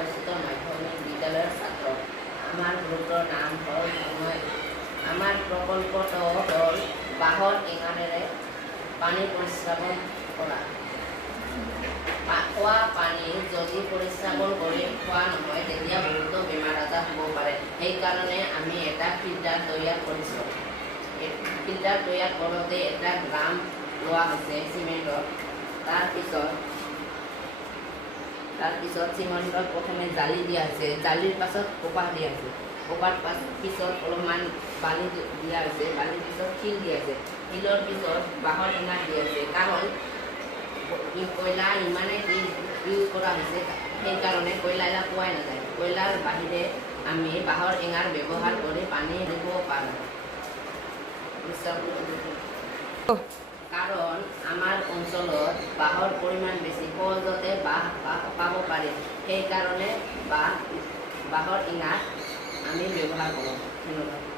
উচ্চতৰ মাধ্যমিক বিদ্যালয়ৰ ছাত্ৰ। আমাৰ গ্ৰুপৰ নাম হ'ল মই। আমাৰ প্ৰকল্পটো হ'ল বাঁহৰ এঙাৰেৰে পানী পৰিস্ৰাৱন কৰা। খোৱা পানী যদি পৰিস্ৰাৱন কৰি খোৱা নহয় তেতিয়া বহুতো বেমাৰ আজাৰ হ'ব পাৰে। সেইকাৰণে আমি এটা ফিল্টাৰ তৈয়াৰ কৰিছোঁ। ফিল্টাৰ তৈয়াৰ কৰোঁতে এটা ড্ৰাম লোৱা হৈছে চিমেণ্টৰ। তাৰপিছত চিমেণ্টত প্ৰথমে জালি দিয়া হৈছে, জালিৰ পাছত কপাহ দিয়া হৈছে, কপাৰ পিছত অলপমান বালি দিয়া হৈছে, বালিৰ পিছত শিল দিয়া হৈছে, শিলৰ পিছত বাঁহৰ এঙাৰ দিয়া হৈছে। কাৰণ কয়লা ইমানেই ইউজ কৰা হৈছে সেইকাৰণে কয়লা পোৱাই নাযায়। কয়লাৰ বাহিৰে আমি বাঁহৰ এঙাৰ ব্যৱহাৰ কৰি পানী দিব পাৰোঁ। কাৰণ আমাৰ অঞ্চলত বাঁহৰ পৰিমাণ বেছি, সহজতে বাঁহ পাব পাৰি। সেইকাৰণে বাঁহৰ এঙাৰ আমি ব্যৱহাৰ কৰোঁ। ধন্যবাদ।